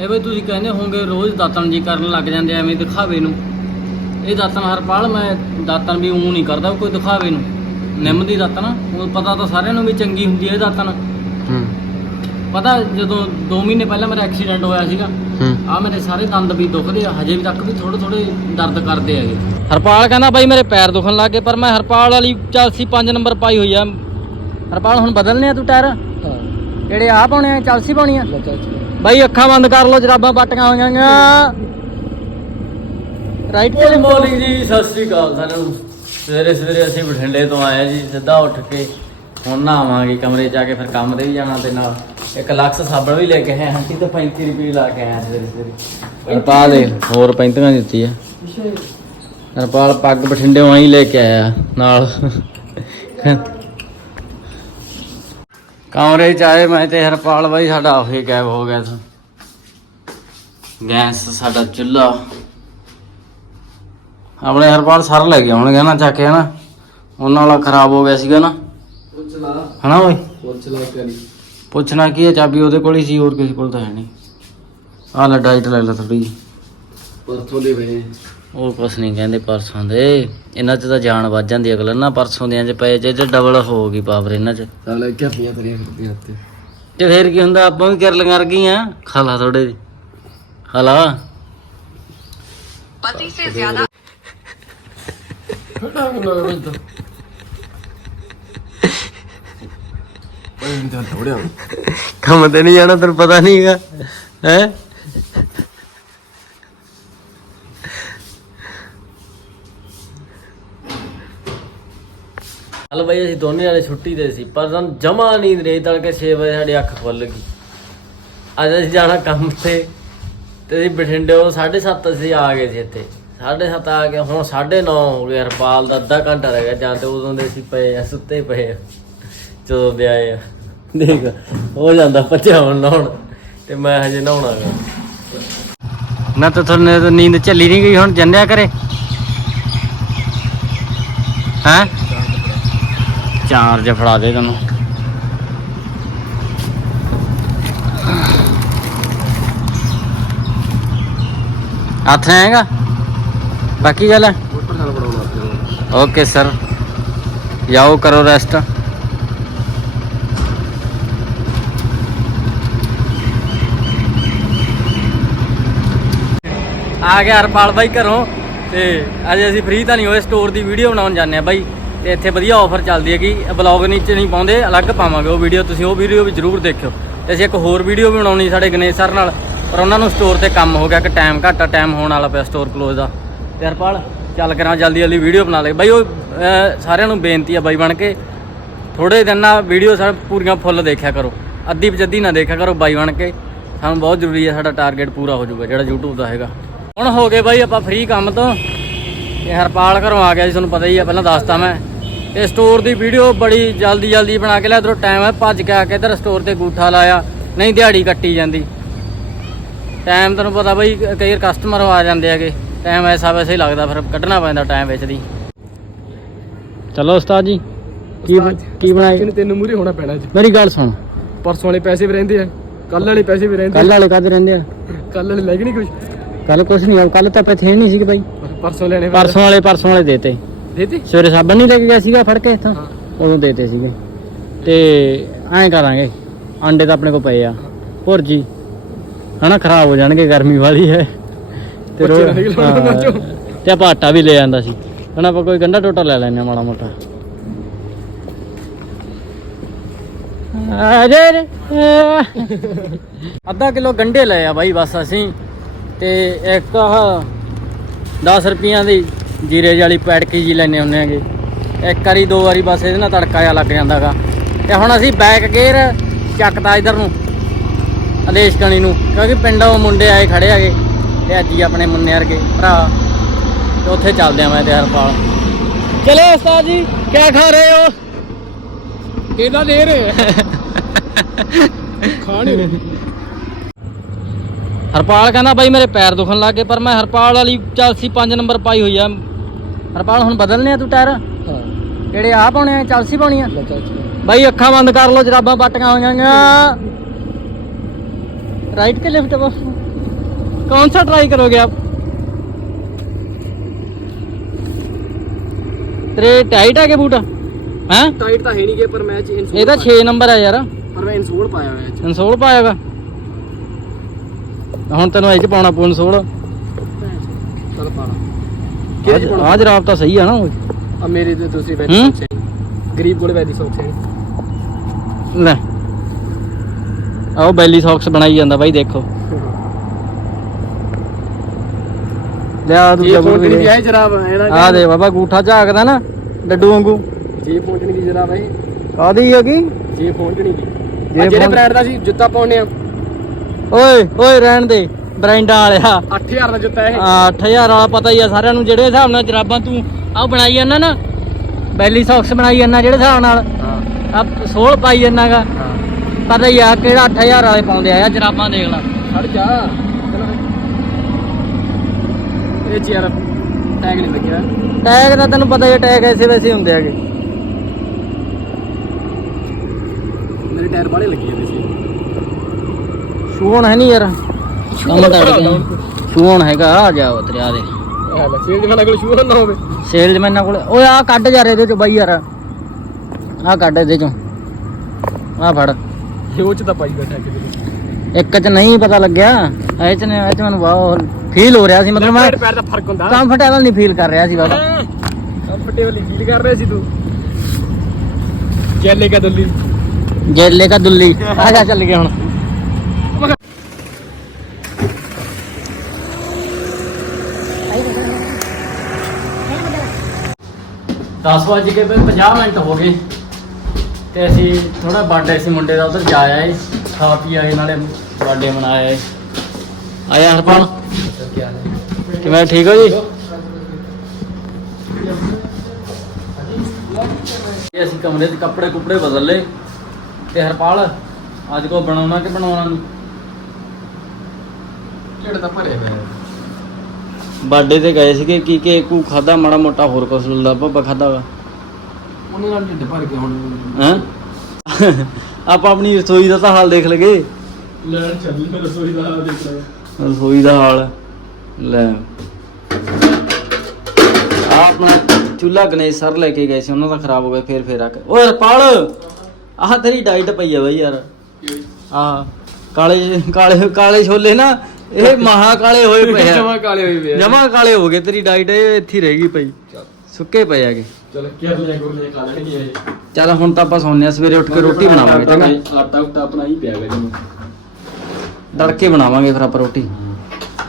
ਇਹ ਬਈ ਤੁਸੀਂ ਕਹਿੰਦੇ ਹੋਵੋਗੇ ਰੋਜ਼ ਦਾਤਣ ਜੀ ਕਰਨ ਲੱਗ ਜਾਂਦੇ ਐਵੇਂ ਦਿਖਾਵੇ ਨੂੰ। ਇਹ ਦਾਤਣ ਹਰਪਾਲ ਮੈਂ ਦਾਤਣ ਵੀ ਉਹ ਨਹੀਂ ਕਰਦਾ ਕੋਈ ਦਿਖਾਵੇ ਨੂੰ। ਨਿੰਮ ਦੀ ਦਾਤਣ ਉਹ ਪਤਾ ਤਾਂ ਸਾਰਿਆਂ ਨੂੰ ਵੀ ਚੰਗੀ ਹੁੰਦੀ ਹੈ ਇਹ ਦਾਤਣ। ਹੂੰ। ਪਤਾ ਜਦੋਂ 2 ਮਹੀਨੇ ਪਹਿਲਾਂ ਮੇਰਾ ਐਕਸੀਡੈਂਟ ਹੋਇਆ ਸੀਗਾ ਆ ਮੇਰੇ ਸਾਰੇ ਦੰਦ ਵੀ ਦੁਖਦੇ ਆ ਹਜੇ ਵੀ ਤੱਕ ਵੀ ਥੋੜੇ ਥੋੜੇ ਦਰਦ ਕਰਦੇ ਹੈਗੇ ਹਰਪਾਲ ਕਹਿੰਦਾ ਬਾਈ ਮੇਰੇ ਪੈਰ ਦੁਖਣ ਲੱਗ ਗਏ ਪਰ ਮੈਂ ਹਰਪਾਲ ਵਾਲੀ 84 5 ਨੰਬਰ ਪਾਈ ਹੋਈ ਆ। ਹਰਪਾਲ ਹੁਣ ਬਦਲਨੇ ਆ ਤੂੰ ਟਾਇਰ? ਹਾਂ। ਕਿਹੜੇ ਆ ਪਾਉਣੇ ਆ 84 ਪਾਉਣੀ ਆ? ਲੱਗਾ ਬਾਈ ਅੱਖਾਂ ਬੰਦ ਕਰ ਲਓ ਜਰਾਬਾਂ ਪੱਟੀਆਂ ਹੋਈਆਂ ਗੀਆਂ ਰਾਈਟ ਤੇ ਮੋਰਨਿੰਗ ਜੀ ਸਤਿ ਸ੍ਰੀ ਅਕਾਲ ਸਾਰਿਆਂ ਨੂੰ। ਸਵੇਰੇ ਸਵੇਰੇ ਅਸੀਂ ਬਠਿੰਡੇ ਤੋਂ ਆਏ ਜੀ ਸਿੱਧਾ ਉੱਠ ਕੇ ਹੁਣ ਨਹਾਵਾਂਗੇ ਕਮਰੇ ਜਾ ਕੇ ਫਿਰ ਕੰਮ ਤੇ ਵੀ ਜਾਣਾ ਤੇ ਨਾਲ। ਇੱਕ ਲੱਖ ਸਾਬਣ ਵੀ ਲੈ ਕੇ ਆਏ ਆਂਟੀ ਤੋਂ 35 ਰੁਪਏ ਲਾ ਕੇ ਆਇਆ ਸਵੇਰੇ ਸਵੇਰੇ। ਹਰਪਾਲ ਦੇ ਹੋਰ 35 ਦਿੱਤੀ ਆ। ਹਰਪਾਲ ਪੱਗ ਬਠਿੰਡੇ ਆਈ ਲੈ ਕੇ ਆਇਆ ਨਾਲ। ਕਮਰੇ 'ਚ ਆਏ, ਮੈਂ ਤੇ ਹਰਪਾਲ ਬਾਈ, ਸਾਡਾ ਉਹੀ ਗਾਇਬ ਹੋ ਗਿਆ ਸੀ ਗੈਸ, ਸਾਡਾ ਚੁੱਲ੍ਹਾ। ਆਪਣੇ ਹਰਪਾਲ ਸਾਰਾ ਲੈ ਗਿਆ ਹੁਣ ਨਾ, ਚੱਕ ਕੇ ਨਾ। ਉਹਨਾਂ ਵਾਲਾ ਖਰਾਬ ਹੋ ਗਿਆ ਸੀਗਾ ਨਾ। ਉਹ ਚਲਾ ਹਨਾ ਓਏ ਉਹ ਚਲਾ ਕਰੀ ਪੁੱਛਣਾ ਕੀ ਹੈ ਚਾਬੀ ਉਹਦੇ ਕੋਲ ਹੀ ਸੀ, ਹੋਰ ਕਿਸੇ ਕੋਲ ਤਾਂ ਹੈ ਨਹੀਂ। ਆ ਲੈ ਡਾਈਟ ਲੈ ਲੈ ਥੋੜੀ ਪਰਥੋਂ ਦੇ ਵੇ ਉਹ ਕੁਛ ਨਹੀਂ ਕਹਿੰਦੇ ਪਰਸੋਂ ਦੇ। ਇਹਨਾਂ 'ਚ ਤਾਂ ਜਾਨ ਵੱਜ ਜਾਂਦੀ ਅਗਲਾ। ਨਾ ਪਰਸੋਂ ਦਿਆਂ 'ਚ ਪਏ ਜੇ ਡਬਲ ਹੋ ਗਈ ਪਾਵਰ ਇਹਨਾਂ 'ਚ। ਸਾਲੇ ਕਿਆ ਪੀਆਂ ਤੇਰੀਆਂ ਕਰਦੀਆਂ ਉੱਤੇ ਤੇ ਫੇਰ ਕੀ ਹੁੰਦਾ? ਆਪਾਂ ਵੀ ਕਰ ਲੰਗਰ ਗਈਆਂ। ਖਾਲਾ ਥੋੜੇ ਦੀ ਖਾਲਾ। ਓਏ ਤਾਂ। ਥੋੜਿਆ ਕੰਮ ਤੇ ਨਹੀਂ ਜਾਣਾ ਤੈਨੂੰ ਪਤਾ ਨਹੀਂ ਹੈਗਾ। ਹੈ? ਕੱਲ ਬਈ ਅਸੀਂ ਦੋਨੇ ਵਾਲੇ ਛੁੱਟੀ ਤੇ ਸੀ, ਪਰ ਸਾਨੂੰ ਜਮਾ ਨੀਂਦ ਰਹੀ ਤੜਕੇ 6 ਵਜੇ ਸਾਡੀ ਅੱਖ ਖੁੱਲ ਗਈ। ਅੱਜ ਅਸੀਂ ਜਾਣਾ ਕੰਮ ਤੇ ਤੇ ਅਸੀਂ ਬਠਿੰਡੇ 7:30 ਅਸੀਂ ਆ ਗਏ ਸੀ ਇੱਥੇ। 7:30 ਆ ਗਏ ਹੁਣ 9:30 ਹੋ ਗਿਆ ਹਰਪਾਲ ਦਾ ਅੱਧਾ ਘੰਟਾ ਰਹਿ ਗਿਆ, ਜਾਂ ਤੇ ਉਦੋਂ ਦੇ ਅਸੀਂ ਪਏ ਆ, ਸੁੱਤੇ ਪਏ ਆ, ਜਦੋਂ ਦੇ ਆਏ ਆ। ਦੇਖ, ਹੋ ਜਾਂਦਾ ਭੱਜਿਆ ਹੁਣ ਨਹਾਉਣ, ਤੇ ਮੈਂ ਹਜੇ ਨਹਾਉਣਾ ਗਾ। ਨਾ ਤਾਂ ਤੁਹਾਨੂੰ ਨੀਂਦ ਝੱਲੀ ਨਹੀਂ ਗਈ, ਹੁਣ ਜੰਨਿਆ ਕਰੇ। ਹੈ? ਚਾਰਜ ਫੜਾ ਦੇ ਤੈਨੂੰ। ਹੱਥ ਹੈਗਾ ਬਾਕੀ ਗੱਲ ਹੈ? Okay sir. ਜਾਓ ਕਰੋ ਰੈਸਟ। ਆ ਗਿਆ ਹਰਪਾਲ ਬਾਈ ਘਰੋਂ ਤੇ ਅਜੇ ਅਸੀਂ ਫ੍ਰੀ ਤਾਂ ਨਹੀਂ ਹੋਏ ਸਟੋਰ ਦੀ ਵੀਡੀਓ ਬਣਾਉਣ ਜਾਂਦੇ ਆ ਬਾਈ। ਤੇ ਇੱਥੇ ਵਧੀਆ ਆਫਰ ਚੱਲਦੀ ਹੈਗੀ। ਬਲੌਗ ਨੀਚੇ ਨਹੀਂ ਪਾਉਂਦੇ, ਅਲੱਗ ਪਾਵਾਂਗੇ ਉਹ ਵੀਡੀਓ ਤੁਸੀਂ ਉਹ ਵੀਡੀਓ ਵੀ ਜ਼ਰੂਰ ਦੇਖਿਓ। ਤੇ ਅਸੀਂ ਇੱਕ ਹੋਰ ਵੀਡੀਓ ਵੀ ਬਣਾਉਣੀ ਸਾਡੇ ਗਣੇਸ਼ ਸਰ ਨਾਲ, ਪਰ ਉਹਨਾਂ ਨੂੰ ਸਟੋਰ ਤੇ ਕੰਮ ਹੋ ਗਿਆ ਕਿ ਟਾਈਮ ਘੱਟ ਆ ਟਾਈਮ ਹੋਣ ਵਾਲਾ ਪਿਆ ਸਟੋਰ ਕਲੋਜ਼ ਦਾ। ਤੇ ਹਰਪਾਲ, ਚੱਲ ਕਰਾਂ, ਜਲਦੀ ਜਲਦੀ ਵੀਡੀਓ ਬਣਾ ਲੈ। ਬਾਈ ਉਹ ਸਾਰਿਆਂ ਨੂੰ ਬੇਨਤੀ ਆ ਬਾਈ ਬਣ ਕੇ ਥੋੜੇ ਦਿਨ ਨਾਲ ਵੀਡੀਓ ਸਾ ਪੂਰੀਆਂ ਫੁੱਲ ਦੇਖਿਆ ਕਰੋ। ਅੱਧੀ ਪਜੱਦੀ ਨਾ ਦੇਖਿਆ ਕਰੋ ਬਾਈ ਬਣ ਕੇ। ਸਾਨੂੰ ਬਹੁਤ ਜ਼ਰੂਰੀ ਹੈ ਸਾਡਾ ਟਾਰਗੇਟ ਪੂਰਾ ਹੋ ਜਾਊਗਾ, ਜਿਹੜਾ YouTube ਦਾ ਹੈਗਾ। ਹੁਣ ਹੋ ਗਏ ਬਾਈ ਆਪਾਂ ਫ੍ਰੀ ਕੰਮ ਤੋਂ। ਤੇ ਹਰਪਾਲ ਘਰੋਂ ਆ ਗਿਆ ਜੀ, ਤੁਹਾਨੂੰ ਪਤਾ ਹੀ ਆ, ਪਹਿਲਾਂ ਦੱਸਤਾ ਮੈਂ। ਤੇ ਸਟੋਰ ਦੀ ਵੀਡੀਓ ਬੜੀ ਜਲਦੀ ਜਲਦੀ ਬਣਾ ਕੇ ਲਿਆ ਇਧਰੋਂ ਟਾਈਮ ਹੈ ਭੱਜ ਕੇ ਆ ਕੇ ਇਧਰ ਸਟੋਰ ਤੇ ਗੂਠਾ ਲਾਇਆ ਨਹੀਂ ਦਿਹਾੜੀ ਕੱਟੀ ਜਾਂਦੀ। ਟਾਈਮ ਤੁਹਾਨੂੰ ਪਤਾ ਬਾਈ ਕ- ਕਈ ਕਸਟਮਰ ਆ ਜਾਂਦੇ ਹੈਗੇ ਟਾਈਮ ਐਸਾ ਵੈਸੇ ਹੀ ਲੱਗਦਾ ਫਿਰ ਕੱਢਣਾ ਪੈਂਦਾ ਟਾਈਮ ਵਿੱਚ ਦੀ। ਚਲੋ ਉਸਤਾਦ ਜੀ ਕੀ ਕੀ ਬਣਾਏ ਕਿਨ ਤੈਨੂੰ ਮੂਰੇ ਹੋਣਾ ਪੈਣਾ ਜੀ ਮੇਰੀ ਗੱਲ ਸੁਣ। ਪਰਸੋਂ ਵਾਲੇ ਪੈਸੇ ਵੀ ਰਹਿੰਦੇ ਆ ਕੱਲ ਵਾਲੇ ਪੈਸੇ ਵੀ ਰਹਿੰਦੇ ਕੱਲ ਵਾਲੇ ਕਦ ਰਹਿੰਦੇ ਆ? ਕੱਲ ਵਾਲੇ ਲੈ ਕੇ ਨਹੀਂ ਕੁਝ ਕੱਲ ਕੁਛ ਨਹੀਂ ਕੱਲ ਤਾਂ ਥੇ ਨਹੀਂ ਸੀ ਬਾਈ। ਪਰਸੋਂ ਲੈਣੇ ਪਰਸੋਂ ਵਾਲੇ ਪਰਸੋਂ ਵਾਲੇ ਦੇਤੇ। ਦੇਤੀ? ਸਵੇਰੇ ਸਾਬਣ ਨਹੀਂ ਲੈ ਕੇ ਗਿਆ ਸੀਗਾ ਫੜ ਕੇ ਇੱਥੋਂ। ਹਾਂ। ਉਦੋਂ ਦੇਤੇ ਸੀਗੇ। ਤੇ ਐਂ ਕਰਾਂਗੇ ਅੰਡੇ ਤਾਂ ਆਪਣੇ ਕੋਲ ਪਏ ਆ। ਭੁਰਜੀ ਹਨਾ ਖਰਾਬ ਹੋ ਜਾਣਗੇ ਗਰਮੀ ਵਾਲੀ ਹੈ। ਤੇ ਬੱਚੇ ਰੋ- ਨਾ ਨਿਕਲਣ ਹਾਂ। ਬਾਅਦ ਚੋਂ। ਤੇ ਆਪਾਂ ਆਟਾ ਵੀ ਲੈ ਆਂਦਾ ਸੀ। ਹਨਾ ਆਪਾਂ ਕੋਈ ਗੰਡਾ ਟੋਟਾ ਲੈ ਲੈਣੇ ਮਾੜਾ ਮੋਟਾ। ਅਜੇ ਅੱਧਾ ਕਿਲੋ ਗੰਡੇ ਲਏ ਆ ਬਾਈ ਬਸ ਅਸੀਂ। ਤੇ ਇੱਕ ਆਹ 10 ਰੁਪਈਆਂ ਦੀ ਜੀਰੇ ਵਾਲੀ ਪੈੜਕੀ ਜੀ ਲੈਣੇ ਹੁੰਨੇ ਆਗੇ ਇੱਕ ਵਾਰੀ ਦੋ ਵਾਰੀ ਬਸ ਇਹਦੇ ਨਾਲ ਤੜਕਾ ਜਿਹਾ ਲੱਗ ਜਾਂਦਾਗਾ। ਤੇ ਹੁਣ ਅਸੀਂ ਬੈਕ ਗੇਅਰ ਚੱਕਦਾ ਇਧਰ ਨੂੰ ਆਦੇਸ਼ ਕਣੀ ਨੂੰ ਕਿਉਂਕਿ ਪਿੰਡੋਂ ਮੁੰਡੇ ਆਏ ਖੜੇ ਹੈਗੇ ਤੇ ਅੱਜ ਹੀ ਆਪਣੇ ਮੁੰਨੇ ਵਰਗੇ ਭਰਾ। ਤੇ ਉੱਥੇ ਚੱਲਦੇ ਆ ਮੈਂ ਤੇ ਹਰਪਾਲ। ਚਲੋ ਉਸਤਾਦ ਜੀ ਕੀ ਖਾ ਰਹੇ ਹੋ? ਇਹਦਾ ਦੇ ਰਹੇ ਖਾਣੇ ਹਰਪਾਲ ਕਹਿੰਦਾ ਬਾਈ ਮੇਰੇ ਪੈਰ ਦੁਖਣ ਲੱਗ ਗਏ ਪਰ ਮੈਂ ਹਰਪਾਲ ਵਾਲੀ 45 ਨੰਬਰ ਪਾਈ ਹੋਈ ਆ। ਹਰਪਾਲ ਹੁਣ ਬਦਲਨੇ ਆ ਤੂੰ ਟਾਇਰ? ਕਿਹੜੇ ਆ ਪਾਉਣੇ ਆ? ਚਲਸੀ ਪਾਉਣੀ। ਆ ਬਾਈ ਅੱਖਾਂ ਬੰਦ ਕਰ ਲਓ ਜਰਾਬਾਂ ਪਾਟੀਆਂ ਹੋ ਜਾਣਗੀਆਂ ਰਾਈਟ ਕੇ ਲੈਫਟ ਵਾ ਕੌਣ ਸਾ ਟਰਾਈ ਕਰੋਗੇ ਆਪ? ਤੇਰੇ ਟਾਈਟ ਆ ਕੇ ਬੂਟ? ਹੈ? ਟਾਈਟ ਤਾਂ ਹੈ ਨਹੀਂ ਗੇ ਪਰ ਮੈਂ ਇਹ ਤਾਂ 6 ਨੰਬਰ ਆ ਯਾਰ। ਪਰ ਮੈਂ ਇਨਸੋਲ ਪਾਇਆ ਹੋਇਆ ਇਨਸੋਲ ਪਾਇਆ ਹੋਇਆ ਹੁਣ ਤੈਨੂੰ ਇਹ ਚ ਪਾਉਣਾ ਪਊ ਇਨਸੋਲ ਚਲ ਪਾਣਾ ਆ ਜਰਾਬ ਤਾਂ ਸਹੀ ਆ ਨਾ। ਆ ਮੇਰੇ ਤੇ ਤੁਸੀਂ ਹੂੰ? ਵੈਦੀ ਸੋਚ। ਹੈ ਗਰੀਬ ਕੋਲ ਸੋਚ। ਹੈ ਲੈ ਆਓ ਬੈਲੀ ਸੌਕਸ ਬਣਾਈ ਜਾਂਦਾ ਬਾਈ ਦੇਖੋ। ਲਿਆ ਤੂੰ ਇਹ ਜਬਰ ਵੀ ਦੀ ਹੈ ਜਰਾਬ ਇਹਦਾ ਆ ਦੇ ਬਾਬਾ ਗੂਠਾ ਝਾਕਦਾ ਨਾ ਡੱਡੂ ਵਾਂਗੂ। ਜੇ ਪਹੁੰਚਣੀ ਦੀ ਜਰਾਬ ਹੈ ਕਾਦੀ ਹੈਗੀ? ਜੇ ਪਹੁੰਚਣੀ ਦੀ ਜਿਹੜੇ ਬ੍ਰਾਂਡ ਦਾ ਸੀ ਜੁੱਤਾ ਪਾਉਣੇ ਆ ਓਏ ਓਏ ਰਹਿਣ ਦੇ ਬ੍ਰਾਂਡਾਂ ਵਾਲਿਆ। 8000 ਦਾ ਜੁੱਤਾ ਇਹ। ਆ 8000 ਵਾਲਾ ਪਤਾ ਹੀ ਆ ਸਾਰਿਆਂ ਨੂੰ ਜਿਹੜੇ ਹਿਸਾਬ ਨਾਲ ਜਰਾਬਾਂ ਤੂੰ ਆ ਬਣਾਈ ਜਾਂਦਾ ਨਾ ਬੈਲੀ ਸੌਕਸ ਬਣਾਈ ਜਾਂਦਾ ਜਿਹੜੇ ਹਿਸਾਬ ਨਾਲ ਹਾਂ। ਆ ਸੋਲ ਪਾਈ ਜਾਂਦਾਗਾ। ਹਾਂ। ਪਤਾ ਹੀ ਆ ਕਿਹੜਾ 8000 ਵਾਲੇ ਪਾਉਂਦੇ ਆ ਜਰਾਬਾਂ ਦੇਖ ਲੈ। ਖੜ ਜਾ। ਇਹ ਚੀਰ ਟੈਗ ਨਹੀਂ ਲੱਗਿਆ। ਟੈਗ ਦਾ ਤੈਨੂੰ ਪਤਾ ਹੀ ਆ ਟੈਗ ਐਸੇ ਵੈਸੇ ਹੁੰਦੇ ਹੈਗੇ। ਮੇਰੇ ਟਾਇਰ ਬਾਹਲੇ ਲੱਗੇ ਜਾਂਦੇ ਸੀ ਸ਼ੂਨ ਹੈ ਨਹੀਂ ਯਾਰ। ਕੰਮ ਤੜ ਗਿਆ। ਸ਼ੂਨ ਹੈਗਾ ਆ ਗਿਆ ਉਹ ਤੇਰੇ ਆ ਦੇ ਆ ਲੈ ਸੇਲ ਜਮਾਨਾ ਕੋਲ ਸ਼ੂ ਨਾ ਹੋਵੇ। ਸੇਲਜ਼ਮੈਨਾਂ ਕੋਲ ਓਏ ਆ ਕੱਢ ਯਾਰ ਇਹਦੇ ਚੋਂ ਬਾਈ ਯਾਰ। ਆ ਕੱਢ ਇਹਦੇ ਚੋਂ। ਆ ਫੜ। ਇਹ ਉਹ ਚ ਤਾਂ ਪਾਈ ਬੈਠਾ ਕਿਤੇ। ਇੱਕ ਚ ਨਹੀਂ ਪਤਾ ਲੱਗਿਆ। ਇਹ ਚ ਨੇ ਇਹ ਚ ਮੈਨੂੰ ਬਹੁਤ ਫੀਲ ਹੋ ਰਿਹਾ ਸੀ। ਮਤਲਬ ਮੈਂ ਪੈਰ ਦਾ ਫ਼ਰਕ ਹੁੰਦਾ। ਕੰਫਰਟੇਬਲ ਨਹੀਂ ਫੀਲ ਕਰ ਰਿਹਾ ਸੀ ਬਾਬਾ। ਕੰਫਰਟੇਬਲ ਫੀਲ ਕਰ ਰਿਹਾ ਸੀ ਤੂੰ। ਜੈਲੇ ਕਾ ਦੁੱਲੀ। ਜੇਲੇ ਕਾ ਦੁੱਲੀ। ਆ ਜਾ ਚੱਲ ਗਏ ਹੁਣ। ਦਸ ਵੱਜ ਕੇ 50 ਮਿੰਟ ਹੋ ਗਏ। ਤੇ ਅਸੀਂ ਥੋੜਾ ਬਰਥਡੇ ਸੀ ਮੁੰਡੇ ਦਾ, ਉਧਰ ਜਾ ਆਏ। ਖਾ ਪੀ ਆਏ, ਨਾਲੇ ਬਰਥਡੇ ਮਨਾਇਆ ਏ। ਆਇਆ ਹਰਪਾਲ? ਕਿਵੇਂ, ਠੀਕ ਹੋ ਜੀ? ਇਹ ਅਸੀਂ ਕਮਰੇ 'ਚ ਕੱਪੜੇ ਕੁਪੜੇ ਬਦਲ ਲਏ। ਤੇ ਹਰਪਾਲ, ਅੱਜ ਕੋ ਬਣਾਉਣਾ ਕਿ ਬਣਾਉਣਾ ਨਹੀਂ ਢਿੱਡ ਤਾਂ ਭਰਿਆ ਹੋਇਆ ਬਰਥਡੇ ਤੇ ਗਏ ਸੀਗੇ ਕੀ ਕੇਕ ਕੂ ਖਾਦਾ ਮਾੜਾ ਮੋਟਾ ਹੋਰ ਕੁਛ ਬੱਬਾ ਖਾਦਾ ਵਾ? ਉਹਨੇ ਨਾਲ ਢਿੱਡ ਭਰ ਕੇ ਹੁਣ। ਹੈਂ? ਆਪਾਂ ਆਪਣੀ ਰਸੋਈ ਦਾ ਤਾਂ ਹਾਲ ਦੇਖ ਲਗੇ ਲੈਣ ਚੱਲ ਮੈਂ ਰਸੋਈ ਦਾ ਹਾਲ ਦੇਖ ਲਿਆ ਰਸੋਈ ਦਾ ਹਾਲ ਲੈ। ਆਹ ਆਪਣਾ ਚੁੱਲਾ ਗਣੇਸ਼ ਸਰ ਲੈ ਕੇ ਗਏ ਸੀ ਉਹਨਾਂ ਦਾ ਖਰਾਬ ਹੋ ਗਿਆ ਫੇਰ ਫੇਰ ਆ ਕੇ। ਓਏ ਹਰਪਾਲ ਆਹ ਤੇਰੀ ਡਾਈਟ ਪਈ ਆ ਬਈ ਯਾਰ। ਆਹ ਕਾਲੇ ਕਾਲੇ ਕਾਲੇ ਛੋਲੇ ਨਾ ਇਹ ਮਹਾ ਕਾਲੇ ਹੋਏ ਪਏ ਜਮਾ ਆ ਕਾਲੇ ਹੋਏ ਵੇ ਜਮਾ ਕਾਲੇ ਹੋ ਗਏ ਤੇਰੀ ਡਾਈਟ ਇਹ ਇੱਥੇ ਹੀ ਰਹਿ ਗਈ ਪਈ। ਸੁੱਕੇ ਪਏ ਆਗੇ ਚਲ ਗੁਰ ਚੱਲ ਹੁਣ ਤਾਂ ਆਪਾਂ ਸੌਂਦੇ ਆ ਸਵੇਰੇ ਉੱਠ ਕੇ ਰੋਟੀ ਬਣਾਵਾਂਗੇ ਚੰਗਾ ਆਟਾ ਉਟਾ ਆਪਣਾ ਹੀ ਪਿਆ ਗਿਆ ਜੀ ਤੜਕੇ ਬਣਾਵਾਂਗੇ ਫਿਰ ਆਪਾਂ ਰੋਟੀ।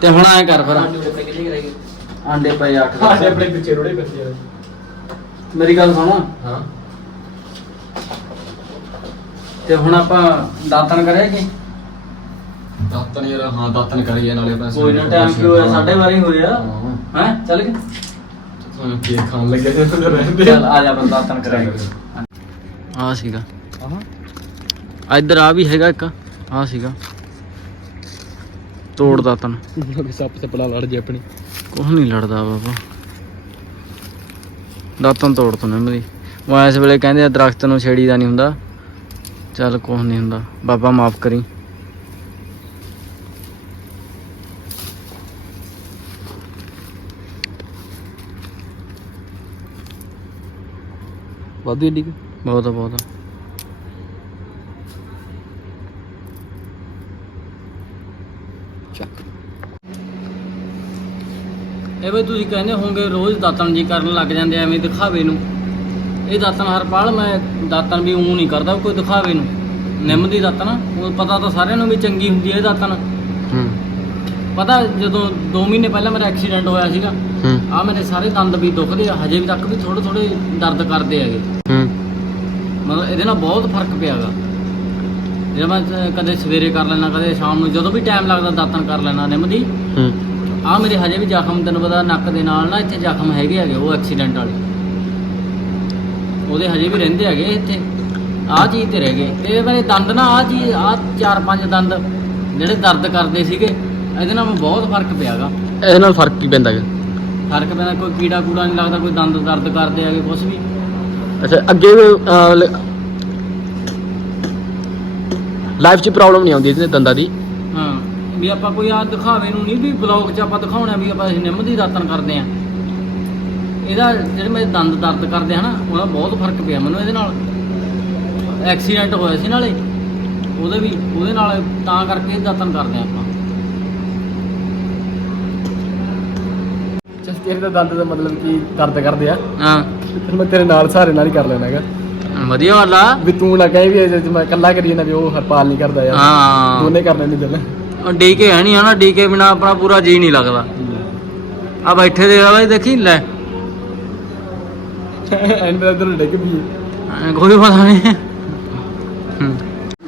ਤੇ ਹੁਣ ਐ ਕਰ ਫਿਰ। ਆਂਡੇ ਪਏ 8 ਸਾਡੇ ਆਪਣੇ ਪਿੱਛੇ ਰੋੜੇ ਆ। ਮੇਰੀ ਗੱਲ ਸੁਣ। ਹਾਂ। ਤੇ ਹੁਣ ਆਪਾਂ ਦਾਤਨ ਕਰਿਆਗੇ ਦਾਤਨ ਯਾਰ ਹਾਂ ਦਾਤਨ ਕਰੀਏ ਨਾਲੇ ਆਪਾਂ ਕੋਈ ਨਾ ਟਾਈਮ ਕੀ ਹੋਇਆ ਸਾਡੇ ਵਾਰੀ ਹੋਇਆ। ਹਾਂ। ਹੈ? ਚੱਲ ਤੁਹਾਨੂੰ ਕੀ ਖਾਣ ਲੱਗਿਆ ਤੇ ਤੁਹਾਨੂੰ ਰਹਿੰਦੇ ਚੱਲ ਆ ਜਾ ਆਪਾਂ ਦਾਤਨ ਕਰਾਂਗੇ ਆ ਸੀਗਾ। ਹਾਂ ਇੱਧਰ ਆ ਵੀ ਹੈਗਾ ਇੱਕ। ਆ ਸੀਗਾ। ਤੋੜ ਦਾਤਨ ਸੱਪ ਸਪਲਾ ਲੜ ਜੇ ਆਪਣੀ। ਕੁਛ ਨਹੀਂ ਲੜਦਾ ਬਾਬਾ। ਦਾਤਨ ਤੋੜ ਤੋਂ ਨਿੰਮਦੀ ਉਹ ਇਸ ਵੇਲੇ ਕਹਿੰਦੇ ਆ ਦਰਖਤ ਨੂੰ ਛੇੜੀ ਦਾ ਨਹੀਂ ਹੁੰਦਾ। ਚੱਲ ਕੁਛ ਨਹੀਂ ਹੁੰਦਾ। ਬਾਬਾ ਮਾਫ ਕਰੀ। ਵਾਧੂ ਏਡੀ ਬਹੁਤ ਆ ਬਹੁਤ ਆ। ਚੱਕ। ਬਈ ਤੁਸੀਂ ਕਹਿੰਦੇ ਹੋਵੋਗੇ ਰੋਜ਼ ਦਾਤਨ ਜੀ ਕਰਨ ਲੱਗ ਜਾਂਦੇ ਐਵੇਂ ਦਿਖਾਵੇ ਨੂੰ। ਇਹ ਦਾਤਨ ਹਰਪਾਲ ਮੈਂ ਦਾਤਨ ਵੀ ਉਂ ਨਹੀਂ ਕਰਦਾ ਕੋਈ ਦਿਖਾਵੇ ਨੂੰ। ਨਿੰਮ ਦੀ ਦਾਤਨ ਉਹ ਪਤਾ ਤਾਂ ਸਾਰਿਆਂ ਨੂੰ ਵੀ ਚੰਗੀ ਹੁੰਦੀ ਹੈ ਇਹ ਦਾਤਨ ਹੂੰ। ਪਤਾ ਜਦੋਂ 2 ਮਹੀਨੇ ਪਹਿਲਾਂ ਮੇਰਾ ਐਕਸੀਡੈਂਟ ਹੋਇਆ ਸੀਗਾ ਹੂੰ। ਆ ਮੇਰੇ ਸਾਰੇ ਦੰਦ ਵੀ ਦੁਖਦੇ ਆ ਹਜੇ ਵੀ ਤੱਕ ਵੀ ਥੋੜੇ ਥੋੜੇ ਦਰਦ ਕਰਦੇ ਹੈਗੇ। ਹੂੰ। ਮਤਲਬ ਇਹਦੇ ਨਾਲ ਬਹੁਤ ਫ਼ਰਕ ਪਿਆਗਾ। ਜੇ ਮੈਂ ਅਹ, ਕਦੇ ਸਵੇਰੇ ਕਰ ਲੈਣਾ ਕਦੇ ਸ਼ਾਮ ਨੂੰ ਜਦੋਂ ਵੀ ਟਾਈਮ ਲੱਗਦਾ ਦਾਤਨ ਕਰ ਲੈਣਾ ਨਿੰਮ ਦੀ। ਹੂੰ। ਆ ਮੇਰੇ ਹਜੇ ਵੀ ਜ਼ਖਮ ਤੈਨੂੰ ਪਤਾ ਨੱਕ ਦੇ ਨਾਲ ਨਾ ਇੱਥੇ ਜ਼ਖਮ ਹੈਗੇ ਹੈਗੇ ਉਹ ਐਕਸੀਡੈਂਟ ਵਾਲੇ। ਉਹਦੇ ਹਜੇ ਵੀ ਰਹਿੰਦੇ ਹੈਗੇ ਇੱਥੇ। ਆ ਚੀਜ਼ ਤੇ ਰਹਿ ਗਏ। ਤੇ ਮੇਰੇ ਦੰਦ ਨਾ ਆ ਚੀਜ਼ ਆ ਚਾਰ ਪੰਜ ਦੰਦ ਜਿਹੜੇ ਦਰਦ ਕਰਦੇ ਸੀਗੇ ਇਹਦੇ ਨਾਲ ਬਹੁਤ ਫ਼ਰਕ ਪਿਆਗਾ। ਇਹਦੇ ਨਾਲ ਫ਼ਰਕ ਕੀ ਪੈਂਦਾ ਹੈ ਫ਼ਰਕ ਪੈਂਦਾ ਕੋਈ ਕੀੜਾ ਕੂੜਾ ਨਹੀਂ ਲੱਗਦਾ ਕੋਈ ਦੰਦ ਦਰਦ ਕਰਦੇ ਹੈਗੇ ਕੁਝ ਵੀ। ਅੱਛਾ ਅੱਗੇ ਲਾਈਫ 'ਚ ਪ੍ਰੋਬਲਮ ਨਹੀਂ ਆਉਂਦੀ ਇਹਦੇ ਦੰਦਾਂ ਦੀ? ਹਾਂ ਵੀ ਆਪਾਂ ਕੋਈ ਆ ਦਿਖਾਵੇ ਨੂੰ ਨਹੀਂ ਵੀ ਬਲੌਗ 'ਚ ਆਪਾਂ ਦਿਖਾਉਣਾ ਵੀ ਆਪਾਂ ਨਿੰਮ ਦੀ ਦਾਤਨ ਕਰਦੇ ਆ ਇਹਦਾ ਜਿਹੜੇ ਮੇਰੇ ਦੰਦ ਦਰਦ ਕਰਦੇ ਹਨਾ ਉਹਦਾ ਬਹੁਤ ਫ਼ਰਕ ਪਿਆ ਮੈਨੂੰ ਇਹਦੇ ਨਾਲ। ਐਕਸੀਡੈਂਟ ਹੋਇਆ ਸੀ ਨਾਲੇ ਉਹਦੇ ਵੀ ਉਹਦੇ ਨਾਲ ਤਾਂ ਕਰਕੇ ਦਾਤਨ ਕਰਦੇ ਆ ਆਪਾਂ। ਤੇਰੇ ਦਾ ਦੰਦ ਦਾ ਮਤਲਬ ਕੀ ਦਰਦ ਕਰਦੇ ਆ। ਹਾਂ। ਫਿਰ ਮੈਂ ਤੇਰੇ ਨਾਲ ਸਹਾਰੇ ਨਾਲ ਹੀ ਕਰ ਲੈਣਾ ਹੈਗਾ। ਵਧੀਆ ਗੱਲ ਆ। ਵੀ ਤੂੰ ਨਾ ਕਹੇ ਵੀ ਇਹ ਜੇ ਮੈਂ ਇਕੱਲਾ ਕਰੀ ਨਾ ਵੀ ਉਹ ਹਰਪਾਲ ਨਹੀਂ ਕਰਦਾ ਯਾਰ। ਹਾਂ। ਦੋਨੇ ਕਰ ਲੈਣੇ ਚੱਲ। ਡੀਕੇ ਹੈ ਨਹੀਂ ਹਨਾ ਡੀਕੇ ਬਿਨਾ ਆਪਣਾ ਪੂਰਾ ਜੀ ਨਹੀਂ ਲੱਗਦਾ। ਆ ਬੈਠੇ ਦੇ ਆ ਬਾਈ ਦੇਖੀ ਲੈ। ਐਨ ਮੇਰਾ ਇਧਰ ਡਿੱਗ ਵੀ ਐਂ ਕੋਈ ਪਤਾ ਨਹੀਂ।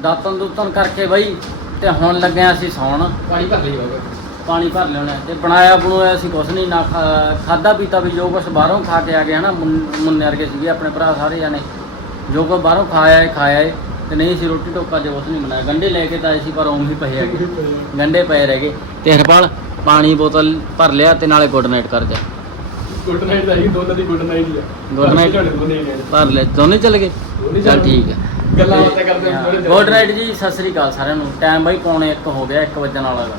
ਦਾਤਨ ਦੁੱਤਨ ਕਰਕੇ ਬਾਈ ਤੇ ਹੁਣ ਲੱਗਿਆ ਅਸੀਂ ਸੌਣ। ਪਾਣੀ ਭਰ ਲਈ ਬਾਬਾ। ਪਾਣੀ ਭਰ ਲਿਆਉਣਾ ਤੇ ਬਣਾਇਆ ਬਣਾਇਆ ਅਸੀਂ ਕੁਛ ਨਹੀਂ ਨਾ ਖਾਦਾ ਪੀਤਾ ਵੀ ਜੋ ਕੁਛ ਬਾਹਰੋਂ ਖਾ ਕੇ ਆ ਗਏ ਹਨਾ ਮੁੰਨੇ ਵਰਗੇ ਸੀਗੇ ਆਪਣੇ ਭਰਾ ਸਾਰੇ ਜਾਣੇ। ਜੋ ਕੋ ਬਾਹਰੋਂ ਖਾਇਆ ਹੈ ਖਾਇਆ ਹੈ ਤੇ ਨਹੀਂ ਸੀ ਰੋਟੀ ਟੋਕਾ ਜੇ ਕੁਛ ਨਹੀਂ ਬਣਾਇਆ। ਗੰਡੇ ਲੈ ਕੇ ਤਾਂ ਆਏ ਸੀ ਪਰ ਉਂ ਹੀ ਪਏ ਹੈਗੇ। ਗੰਡੇ ਪਏ ਰਹਿ ਗਏ। ਤੇ ਹਰਪਾਲ ਪਾਣੀ ਬੋਤਲ ਭਰ ਲਿਆ ਤੇ ਨਾਲੇ ਗੁੱਡ ਨਾਈਟ ਕਰ ਜਾ। ਗੁੱਡ ਨਾਈਟ ਦਾ ਹੀ ਦੋਨਾਂ ਦੀ ਗੁੱਡ ਨਾਈਟ ਹੀ ਆ। Good night. ਤੁਹਾਡੇ ਦੋਨੇ ਹੀ ਨੇ ਭਰ ਲੈ। ਦੋਨੇ ਚਲੇ ਗਏ? ਚੱਲ ਠੀਕ ਹੈ ਗੱਲਾਂ ਬਾਤਾਂ ਕਰਦੇ ਗੁੱਡ ਨਾਈਟ ਜੀ ਸਤਿ ਸ੍ਰੀ ਅਕਾਲ ਸਾਰਿਆਂ ਨੂੰ। ਟਾਈਮ ਬਾਈ ਪੌਣੇ 1 ਹੋ ਗਿਆ 1 ਵਜਣ ਵਾਲਾ ਗਾ